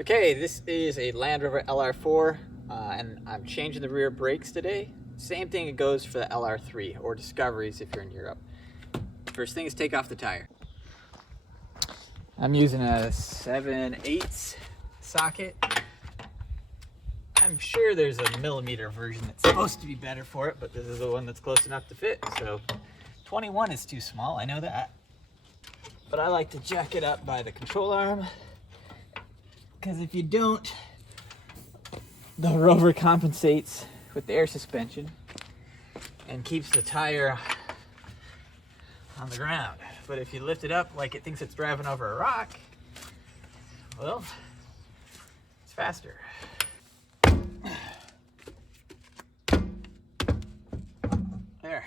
Okay, this is a Land Rover LR4, and I'm changing the rear brakes today. Same thing it goes for the LR3, or Discoveries if you're in Europe. First thing is take off the tire. I'm using a 7/8 socket. I'm sure there's a millimeter version that's supposed to be better for it, but this is the one that's close enough to fit. So 21 is too small, I know that. But I like to jack it up by the control arm, because if you don't, the Rover compensates with the air suspension and keeps the tire on the ground. But if you lift it up like it thinks it's driving over a rock, well, it's faster. There.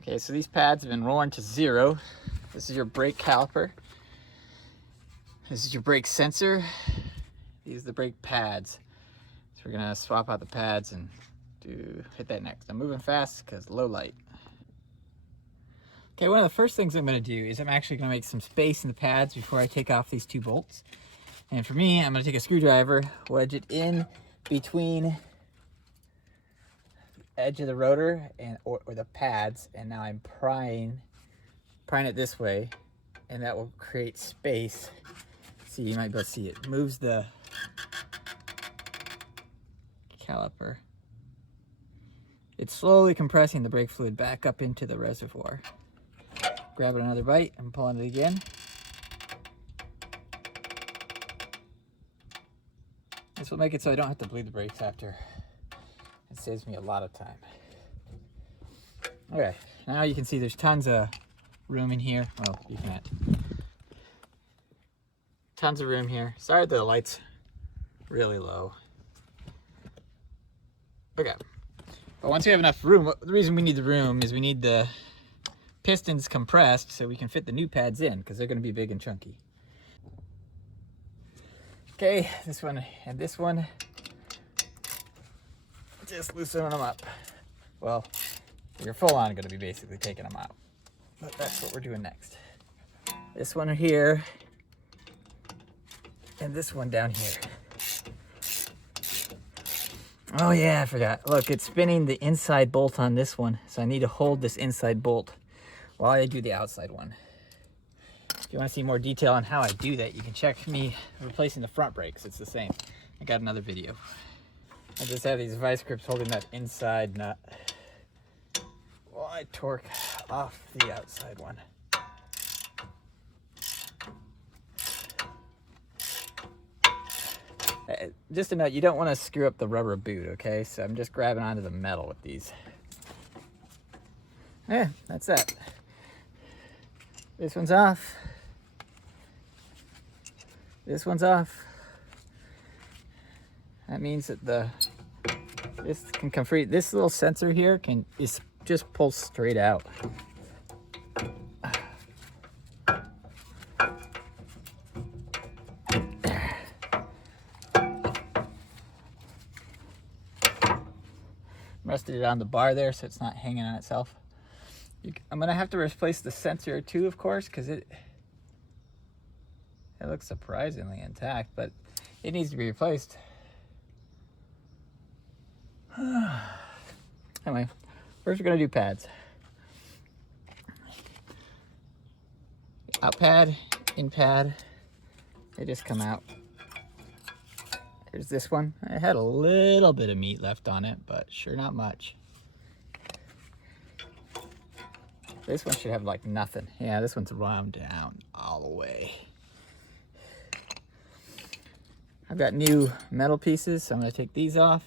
Okay, so these pads have been rolling to 0. This is your brake caliper. This is your brake sensor. These are the brake pads. So we're gonna swap out the pads and hit that next. I'm moving fast because low light. Okay, one of the first things I'm gonna do is I'm actually gonna make some space in the pads before I take off these 2 bolts. And for me, I'm gonna take a screwdriver, wedge it in between the edge of the rotor or the pads, and now I'm prying it this way, and that will create space. See, you might be able to see it moves the caliper. It's slowly compressing the brake fluid back up into the reservoir. Grab it another bite and pulling it again. This will make it so I don't have to bleed the brakes after. It saves me a lot of time. Okay, now you can see there's tons of room in here. Well, you can't. Tons of room here. Sorry the light's really low. Okay. But once we have enough room, the reason we need the room is we need the pistons compressed so we can fit the new pads in, because they're going to be big and chunky. Okay, this one and this one, just loosening them up. Well, you're full on going to be basically taking them out, but that's what we're doing next. This one here and this one down here. Oh yeah, I forgot. Look, it's spinning the inside bolt on this one, so I need to hold this inside bolt while I do the outside one. If you want to see more detail on how I do that, you can check me replacing the front brakes. It's the same. I got another video. I just have these vice grips holding that inside nut while I torque off the outside one. Just a note, you don't want to screw up the rubber boot, okay? So I'm just grabbing onto the metal with these. Yeah, that's that. This one's off. This one's off. That means that this can come free. This little sensor here is just pull straight out. Rested it on the bar there so it's not hanging on itself. I'm gonna have to replace the sensor too, of course, because it looks surprisingly intact, but it needs to be replaced. Anyway, first we're gonna do pads. Out pad, in pad, they just come out. Here's this one. I had a little bit of meat left on it, but sure not much. This one should have like nothing. Yeah, this one's wound down all the way. I've got new metal pieces, so I'm gonna take these off.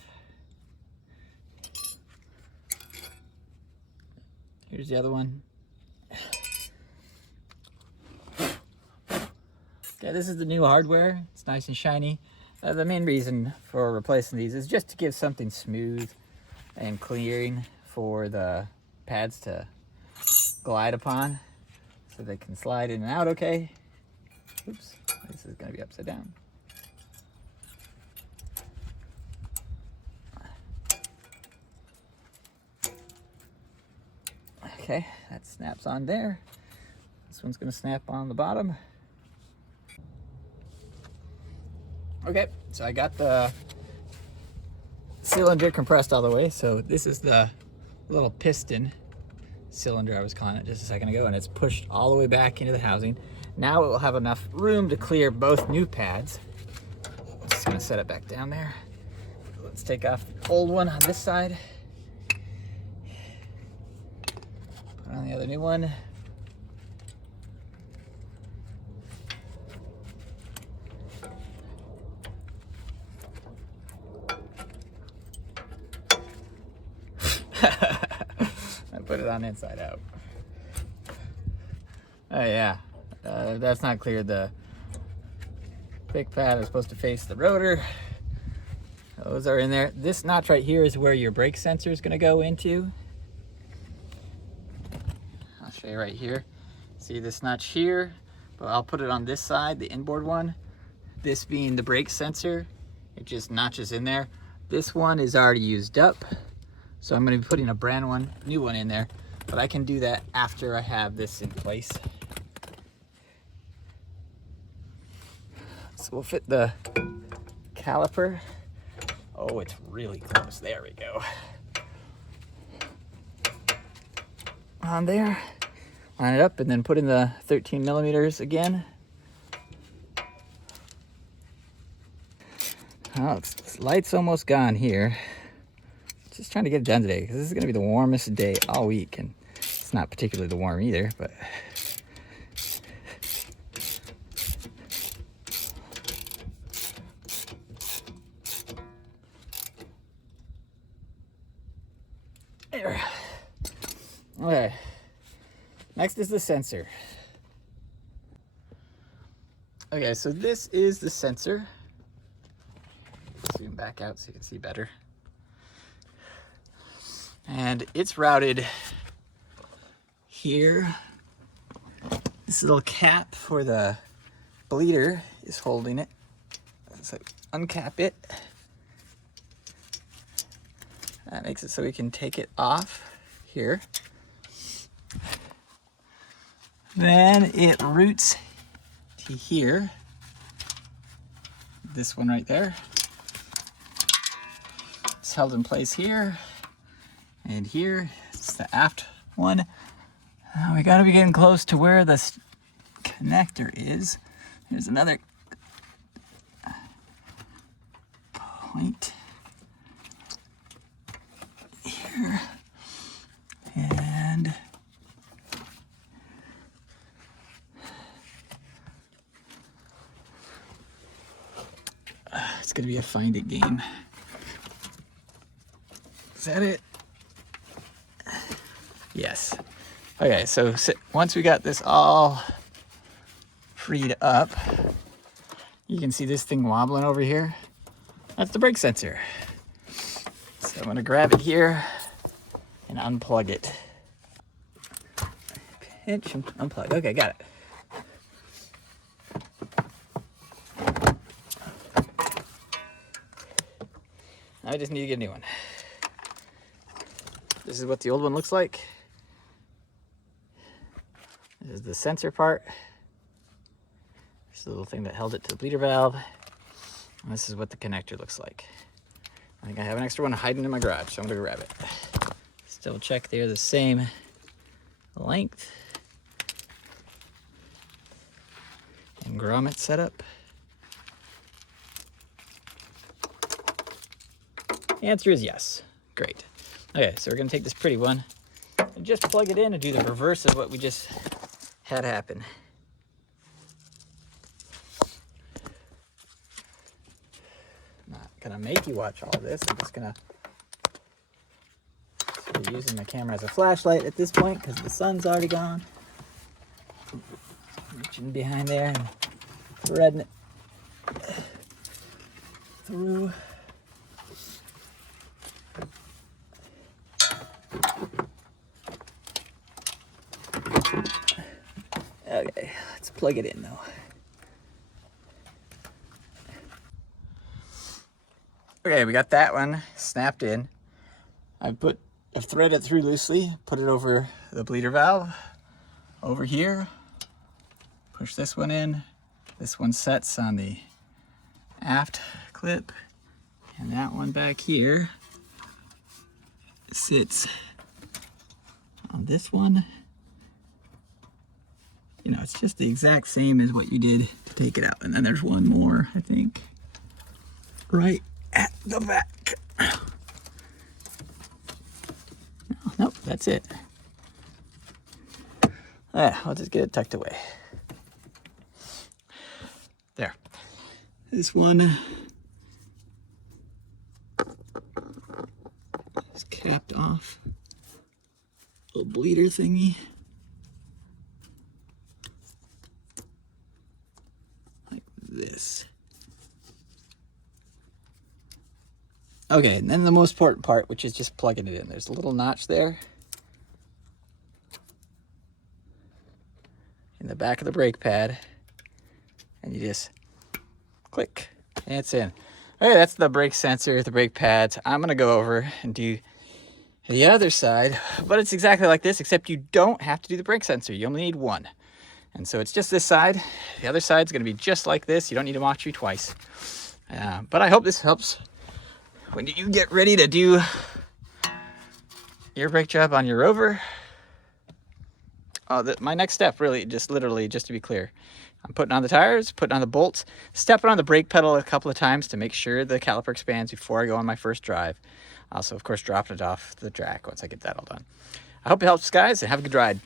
Here's the other one. Okay, this is the new hardware. It's nice and shiny. The main reason for replacing these is just to give something smooth and clearing for the pads to glide upon so they can slide in and out okay. Oops, this is going to be upside down. Okay, that snaps on there. This one's gonna snap on the bottom. Okay, so I got the cylinder compressed all the way. So this is the little piston cylinder I was calling it just a second ago, and it's pushed all the way back into the housing. Now it will have enough room to clear both new pads. I'm just gonna set it back down there. Let's take off the old one on this side. Put on the other new one. I put it on inside out. Oh yeah, that's not clear. The big pad is supposed to face the rotor. Those are in there. This notch right here is where your brake sensor is going to go into. I'll show you right here. See this notch here? But I'll put it on this side, the inboard one. This being the brake sensor, it just notches in there. This one is already used up, so I'm going to be putting a brand new one in there. But I can do that after I have this in place. So we'll fit the caliper. Oh, it's really close. There we go. On there. Line it up and then put in the 13 millimeters again. Oh, this light's almost gone here. Just trying to get it done today because this is going to be the warmest day all week, and it's not particularly the warm either, but there. Okay. Next is the sensor. Okay, so this is the sensor. Zoom back out so you can see better. And it's routed here. This little cap for the bleeder is holding it. So uncap it. That makes it so we can take it off here. Then it routes to here. This one right there. It's held in place here and here. It's the aft one. We gotta be getting close to where the connector is. There's another point here. And it's gonna be a find it game. Is that it? Yes. Okay, so once we got this all freed up, you can see this thing wobbling over here. That's the brake sensor. So I'm gonna grab it here and unplug it. Pinch and unplug. Okay, got it. Now I just need to get a new one. This is what the old one looks like. This is the sensor part. This is the little thing that held it to the bleeder valve. And this is what the connector looks like. I think I have an extra one hiding in my garage, so I'm gonna grab it. Still check they're the same length and grommet setup. The answer is yes. Great. Okay, so we're gonna take this pretty one and just plug it in and do the reverse of what we just had happen. I'm not gonna make you watch all this. I'm just gonna be using my camera as a flashlight at this point because the sun's already gone. Reaching behind there and threading it through. Okay, let's plug it in though. Okay, we got that one snapped in. I've threaded it through loosely, put it over the bleeder valve, over here, push this one in. This one sets on the aft clip, and that one back here sits on this one. You know, it's just the exact same as what you did to take it out. And then there's one more, I think, right at the back. Nope, that's it. I'll just get it tucked away. There. This one is capped off. Little bleeder thingy. Like this. Okay, and then the most important part, which is just plugging it in. There's a little notch there in the back of the brake pad, and you just click, and it's in. Okay, that's the brake sensor, the brake pads. I'm gonna go over and do the other side, but it's exactly like this, except you don't have to do the brake sensor. You only need one. And so it's just this side. The other side's gonna be just like this. You don't need to watch me twice. But I hope this helps when you get ready to do your brake job on your Rover. My next step, really, just to be clear, I'm putting on the tires, putting on the bolts, stepping on the brake pedal a couple of times to make sure the caliper expands before I go on my first drive. Also, of course, dropping it off the track once I get that all done. I hope it helps, guys, and have a good ride.